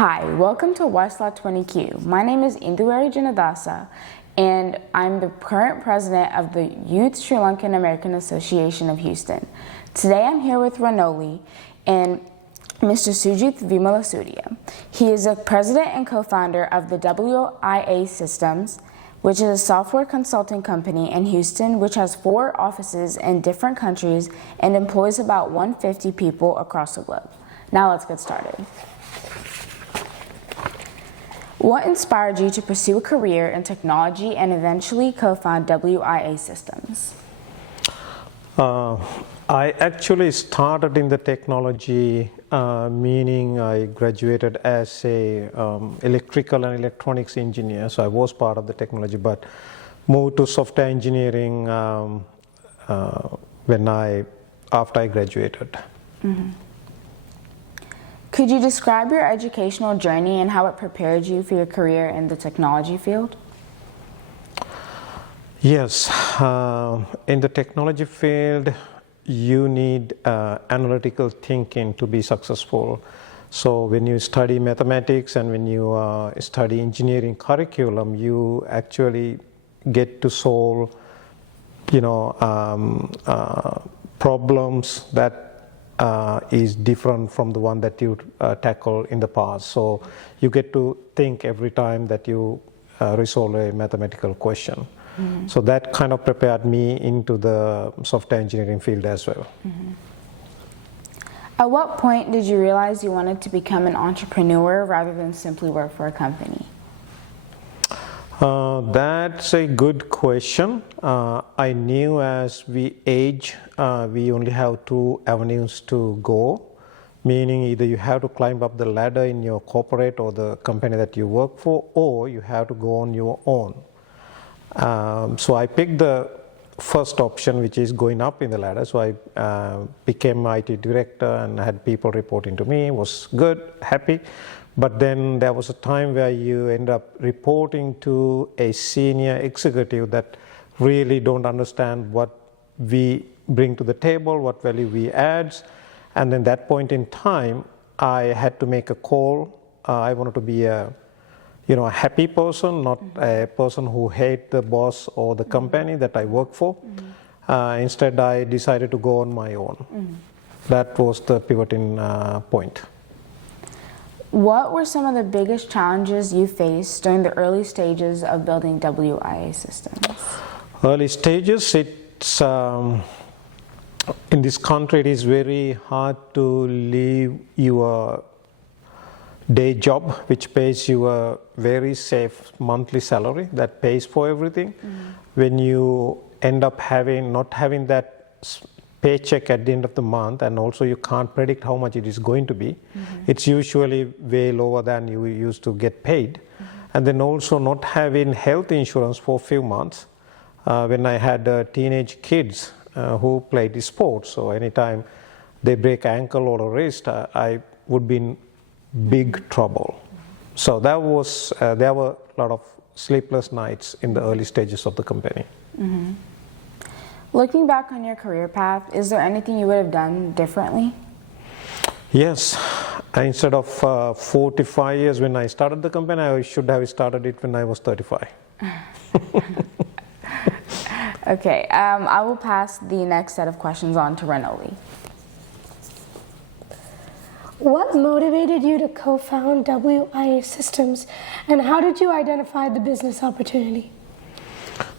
Hi, welcome to YSLAAH-20Q. My name is Induwari Jinadasa, and I'm the current president of the Youth Sri Lankan American Association of Houston. Today I'm here with Ranoli and Mr. Sujith Wimalasooriya. He is the president and co-founder of the YSLAAH Systems, which is a software consulting company in Houston, which has 4 offices in different countries and employs about 150 people across the globe. Now let's get started. What inspired you to pursue a career in technology and eventually co-found YSLAAH Systems? I actually started in the technology, meaning I graduated as a electrical and electronics engineer. So I was part of the technology, but moved to software engineering after I graduated. Mm-hmm. Could you describe your educational journey and how it prepared you for your career in the technology field? Yes, in the technology field, you need analytical thinking to be successful. So when you study mathematics and when you study engineering curriculum, you actually get to solve, problems that is different from the one that you tackle in the past. So you get to think every time that you resolve a mathematical question. Mm-hmm. So that kind of prepared me into the software engineering field as well. Mm-hmm. At what point did you realize you wanted to become an entrepreneur rather than simply work for a company? That's a good question. I knew as we age, we only have 2 avenues to go, meaning either you have to climb up the ladder in your corporate or the company that you work for, or you have to go on your own. So I picked the first option, which is going up in the ladder. So I became IT director and had people reporting to me. Was good, happy. But then there was a time where you end up reporting to a senior executive that really don't understand what we bring to the table, what value we add. And then that point in time, I had to make a call. I wanted to be a happy person, not a person who hates the boss or the company that I work for. Mm-hmm. Instead, I decided to go on my own. Mm-hmm. That was the pivoting point. What were some of the biggest challenges you faced during the early stages of building YSLAAH Systems? Early stages, it's in this country it is very hard to leave your day job, which pays you a very safe monthly salary that pays for everything. Mm-hmm. When you end up not having that paycheck at the end of the month, and also you can't predict how much it is going to be. Mm-hmm. It's usually way lower than you used to get paid. Mm-hmm. And then also not having health insurance for a few months. When I had teenage kids who played sports, so anytime they break ankle or a wrist, I would be in big trouble. Mm-hmm. So there were a lot of sleepless nights in the early stages of the company. Mm-hmm. Looking back on your career path, is there anything you would have done differently? Yes. Instead of 45 years when I started the company, I should have started it when I was 35. Okay, I will pass the next set of questions on to Ranoli. What motivated you to co-found YSLAAH Systems, and how did you identify the business opportunity?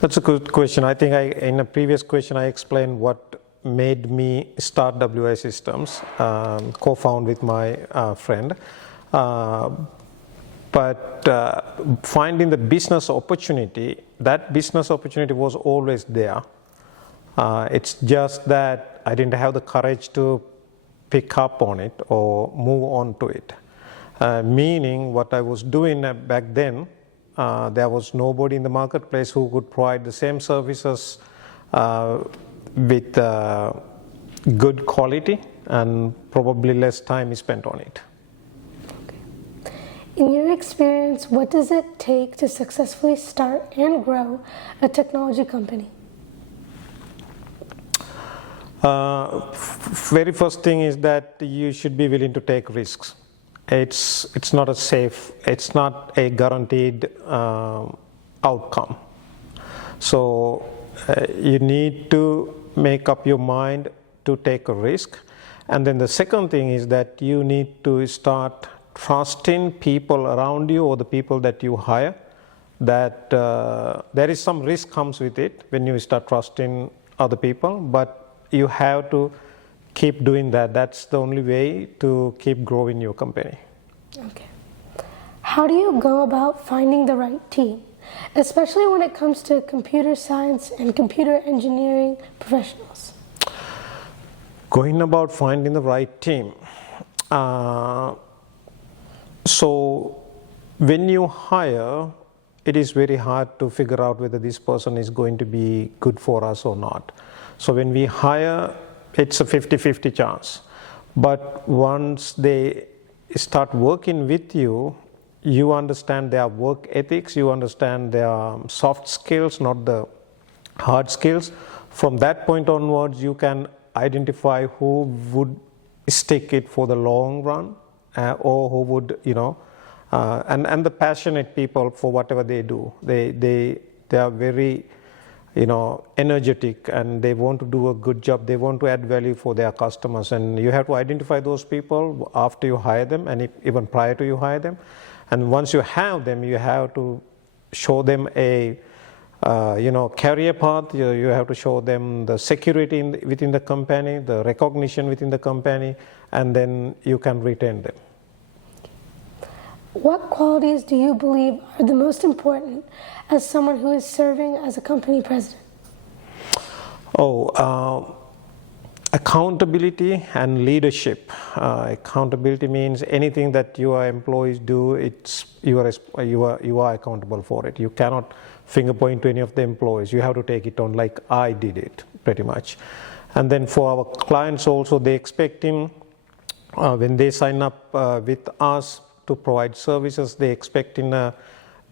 That's a good question. I think in a previous question I explained what made me start YSLAAH Systems, co-found with my friend. But finding the business opportunity, that business opportunity was always there. It's just that I didn't have the courage to pick up on it or move on to it. Meaning what I was doing back then, there was nobody in the marketplace who could provide the same services with good quality, and probably less time is spent on it. Okay. In your experience, what does it take to successfully start and grow a technology company? Very first thing is that you should be willing to take risks. it's not a safe, it's not a guaranteed outcome. So you need to make up your mind to take a risk. And then the second thing is that you need to start trusting people around you or the people that you hire, that there is some risk comes with it when you start trusting other people, but you have to keep doing that. That's the only way to keep growing your company. Okay. How do you go about finding the right team, especially when it comes to computer science and computer engineering professionals? Going about finding the right team. So when you hire, it is very hard to figure out whether this person is going to be good for us or not. So when we hire, it's a 50-50 chance. But once they start working with you, you understand their work ethics, you understand their soft skills, not the hard skills. From that point onwards, you can identify who would stick it for the long run, or who would, and the passionate people for whatever they do. They are very, energetic, and they want to do a good job. They want to add value for their customers, and you have to identify those people after you hire them, and even prior to you hire them. And once you have them, you have to show them a career path. You have to show them the security within the company, the recognition within the company, and then you can retain them. What qualities do you believe are the most important as someone who is serving as a company president? Accountability and leadership. Accountability means anything that your employees do, you are accountable for it. You cannot finger point to any of the employees. You have to take it on like I did it, pretty much. And then for our clients also, they expecting when they sign up with us to provide services, they expecting a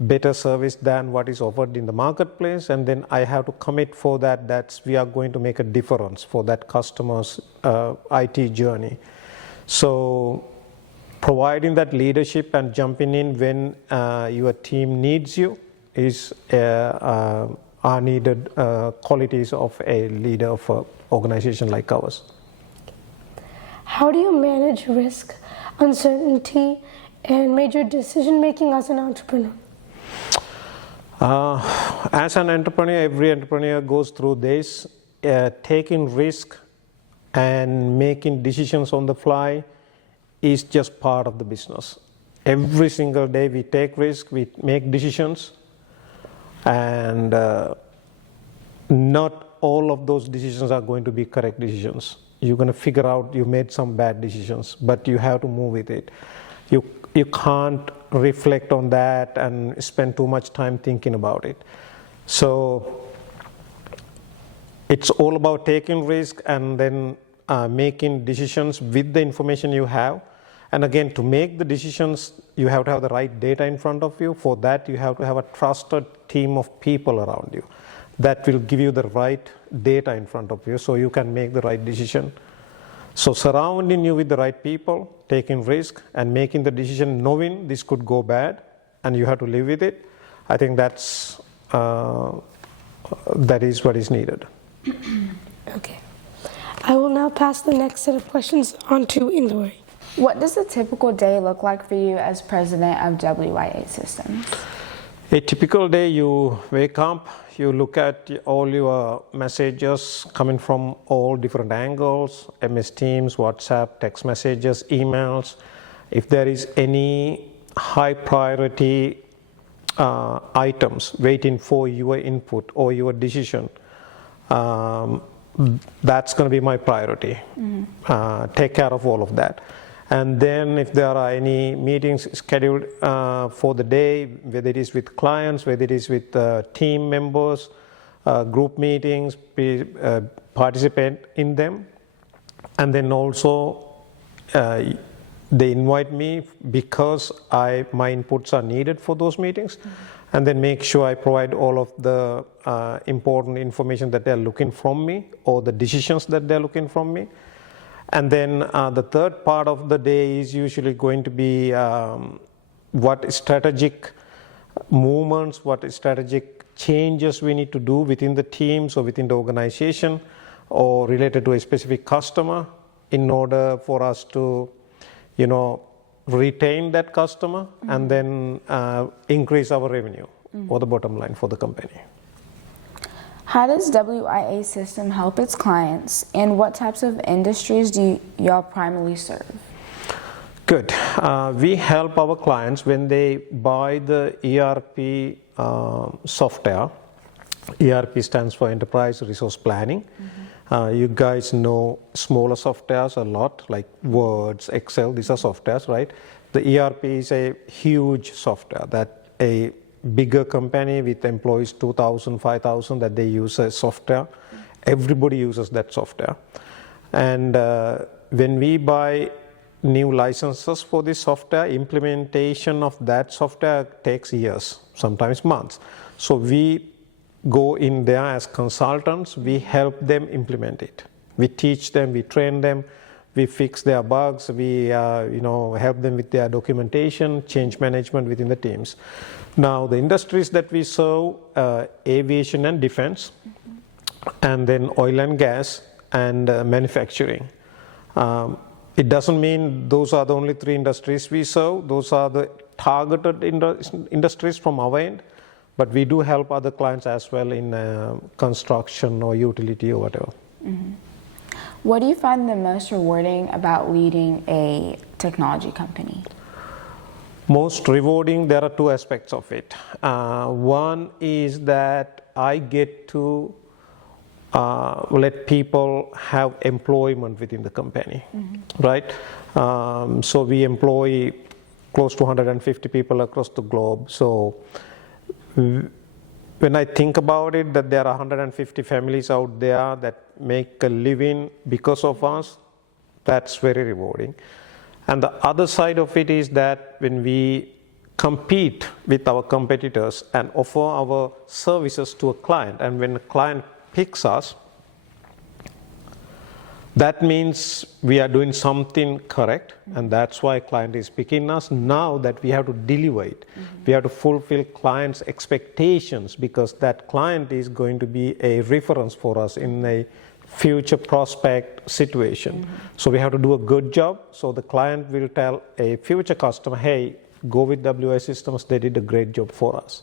better service than what is offered in the marketplace, and then I have to commit for that we are going to make a difference for that customer's IT journey. So providing that leadership and jumping in when your team needs you are needed qualities of a leader of an organization like ours. How do you manage risk, uncertainty, and major decision making as an entrepreneur? As an entrepreneur, every entrepreneur goes through this. Taking risk and making decisions on the fly is just part of the business. Every single day we take risk, we make decisions, and not all of those decisions are going to be correct decisions. You're going to figure out you made some bad decisions, but you have to move with it. You can't reflect on that and spend too much time thinking about it. So it's all about taking risk and then making decisions with the information you have. And again, to make the decisions, you have to have the right data in front of you. For that, you have to have a trusted team of people around you that will give you the right data in front of you so you can make the right decision. So surrounding you with the right people, taking risk and making the decision knowing this could go bad and you have to live with it, I think that is what is needed. Okay. I will now pass the next set of questions on to Induwari. What does a typical day look like for you as president of WYA Systems? A typical day, you wake up, you look at all your messages coming from all different angles, MS Teams, WhatsApp, text messages, emails. If there is any high priority items waiting for your input or your decision, that's going to be my priority. Take care of all of that. And then if there are any meetings scheduled for the day, whether it is with clients, whether it is with team members, group meetings, participate in them. And then also they invite me because my inputs are needed for those meetings. And then make sure I provide all of the important information that they're looking from me or the decisions that they're looking from me. And then the third part of the day is usually going to be what strategic movements, what strategic changes we need to do within the teams or within the organization or related to a specific customer in order for us to, retain that customer and then increase our revenue or the bottom line for the company. How does WIA system help its clients, and what types of industries do y'all primarily serve? Good. We help our clients when they buy the ERP software. ERP stands for Enterprise Resource Planning. You guys know smaller softwares a lot, like Word, Excel, these are softwares, right? The ERP is a huge software that a bigger company with employees 2,000, 5,000 that they use a software. Everybody uses that software. And when we buy new licenses for this software, implementation of that software takes years, sometimes months. So we go in there as consultants, we help them implement it. We teach them, we train them, we fix their bugs, we help them with their documentation, change management within the teams. Now the industries that we serve, aviation and defense, and then oil and gas and manufacturing. It doesn't mean those are the only three industries we serve. Those are the targeted industries from our end, but we do help other clients as well in construction or utility or whatever. What do you find the most rewarding about leading a technology company? Most rewarding, there are two aspects of it. One is that I get to let people have employment within the company, right? So we employ close to 150 people across the globe. So when I think about it, that there are 150 families out there that make a living because of us, that's very rewarding. And the other side of it is that when we compete with our competitors and offer our services to a client, and when a client picks us, that means we are doing something correct, and that's why client is picking us. Now that we have to deliver it, we have to fulfill client's expectations, because that client is going to be a reference for us in a future prospect situation. So we have to do a good job, so the client will tell a future customer, hey, go with WI Systems, they did a great job for us.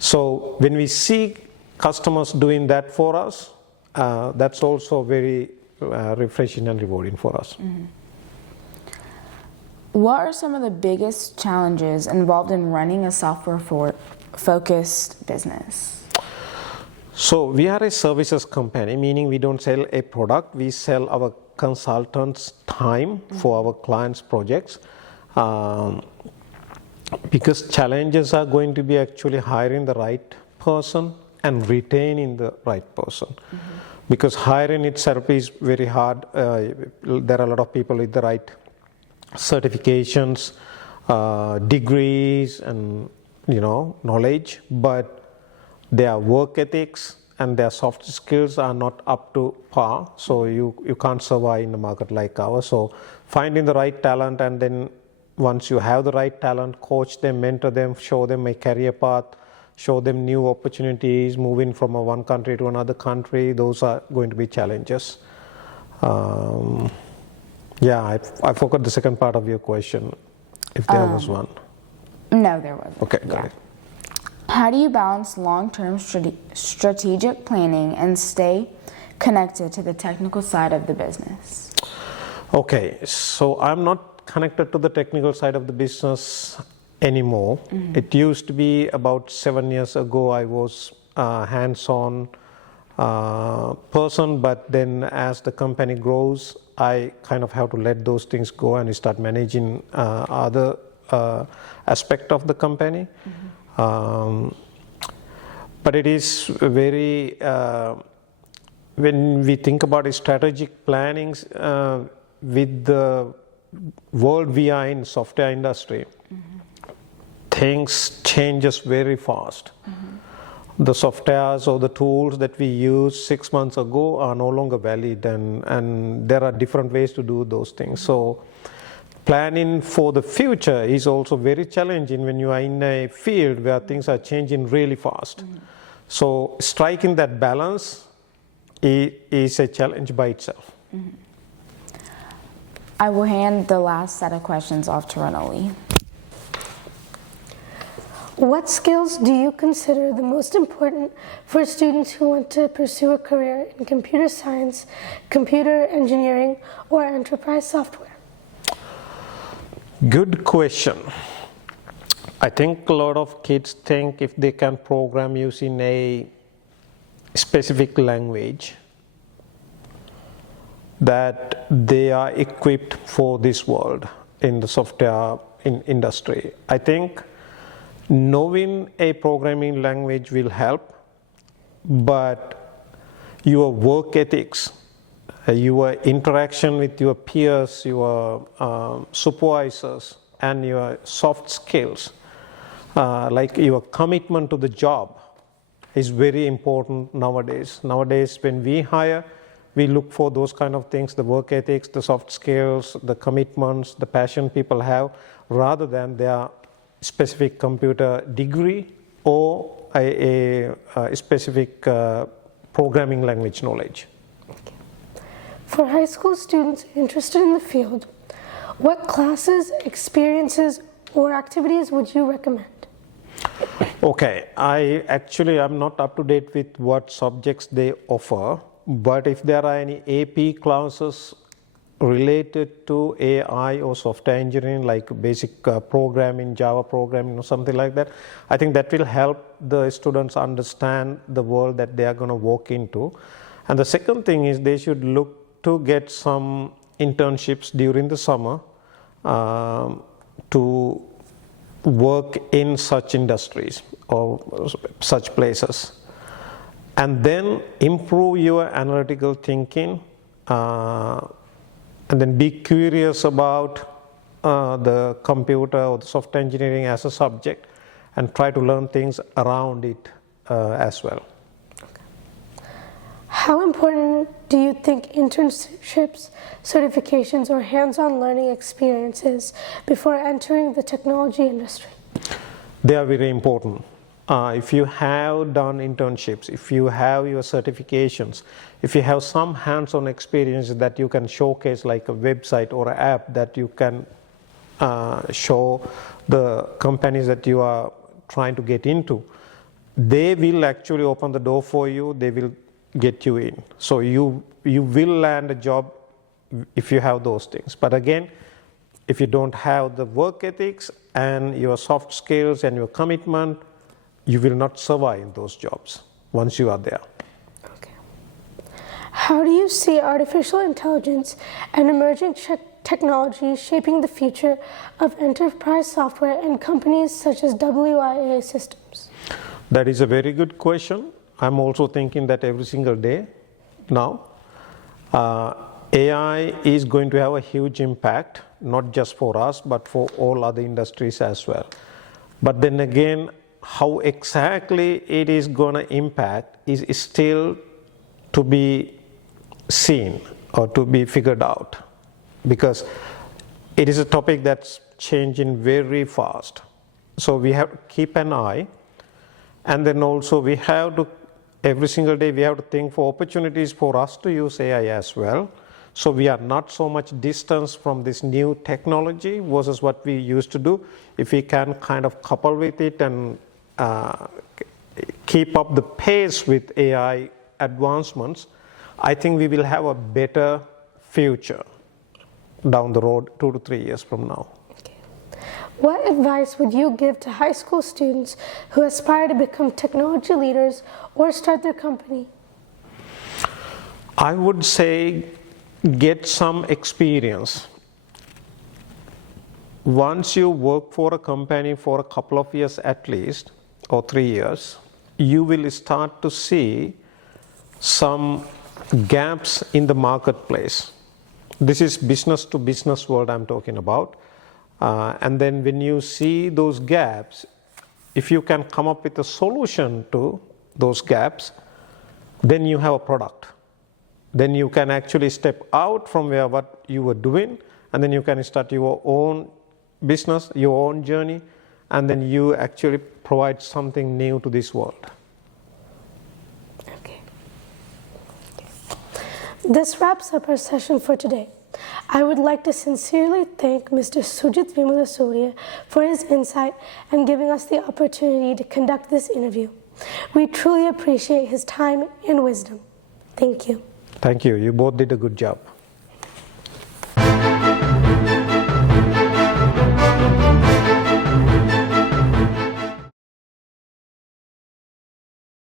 So when we see customers doing that for us, that's also very refreshing and rewarding for us. What are some of the biggest challenges involved in running a software-focused business? So we are a services company, meaning we don't sell a product, we sell our consultants' time for our clients' projects. Because challenges are going to be actually hiring the right person and retaining the right person. Because hiring itself is very hard. There are a lot of people with the right certifications, degrees, and knowledge, but their work ethics and their soft skills are not up to par. So you can't survive in a market like ours. So finding the right talent, and then once you have the right talent, coach them, mentor them, show them a career path, show them new opportunities, moving from one country to another country. Those are going to be challenges. I forgot the second part of your question, if there was one. No, there wasn't. Okay, got it. How do you balance long-term strategic planning and stay connected to the technical side of the business? Okay, so I'm not connected to the technical side of the business anymore. It used to be about 7 years ago I was a hands-on person, but then as the company grows, I kind of have to let those things go and start managing other aspect of the company. But it is very, when we think about strategic plannings with the world we are in, software industry, things changes very fast. the softwares or the tools that we used 6 months ago are no longer valid, and there are different ways to do those things. So planning for the future is also very challenging when you are in a field where things are changing really fast. So striking that balance is a challenge by itself. I will hand the last set of questions off to Ranoli. What skills do you consider the most important for students who want to pursue a career in computer science, computer engineering, or enterprise software? Good question. I think a lot of kids think if they can program using a specific language, that they are equipped for this world in the software industry. I think knowing a programming language will help, but your work ethics, your interaction with your peers, your supervisors, and your soft skills, like your commitment to the job, is very important nowadays. Nowadays, when we hire, we look for those kind of things, the work ethics, the soft skills, the commitments, the passion people have, rather than their specific computer degree or a specific programming language knowledge. For high school students interested in the field, what classes, experiences, or activities would you recommend? Okay, I'm not up to date with what subjects they offer, but if there are any AP classes related to AI or software engineering, like basic programming, Java programming or something like that, I think that will help the students understand the world that they are going to walk into. And the second thing is they should look to get some internships during the summer to work in such industries or such places, and then improve your analytical thinking, and then be curious about the computer or the software engineering as a subject, and try to learn things around it as well. How important do you think internships, certifications, or hands-on learning experiences before entering the technology industry? They are very important. If you have done internships, if you have your certifications, if you have some hands-on experience that you can showcase, like a website or an app that you can show the companies that you are trying to get into, they will actually open the door for you. They will get you in. So you will land a job if you have those things. But again, if you don't have the work ethics and your soft skills and your commitment, you will not survive in those jobs once you are there. Okay. How do you see artificial intelligence and emerging technology shaping the future of enterprise software and companies such as WIA systems? That is a very good question. I'm also thinking that every single day now. AI is going to have a huge impact, not just for us, but for all other industries as well. But then again, how exactly it is going to impact is still to be seen or to be figured out, because it is a topic that's changing very fast. So we have to keep an eye, and then also we have to, every single day we have to think for opportunities for us to use AI as well. So we are not so much distance from this new technology versus what we used to do. If we can kind of couple with it and keep up the pace with AI advancements, I think we will have a better future down the road 2 to 3 years from now. Okay. What advice would you give to high school students who aspire to become technology leaders or start their company? I would say get some experience. Once you work for a company for a couple of years at least, or 3 years, you will start to see some gaps in the marketplace. This is business to business world I'm talking about. And then when you see those gaps, if you can come up with a solution to those gaps, then you have a product. Then you can actually step out from what you were doing, and then you can start your own business, your own journey, and then you actually provide something new to this world. Okay. This wraps up our session for today. I would like to sincerely thank Mr. Sujith Wimalasooriya for his insight and giving us the opportunity to conduct this interview. We truly appreciate his time and wisdom. Thank you. Thank you. You both did a good job.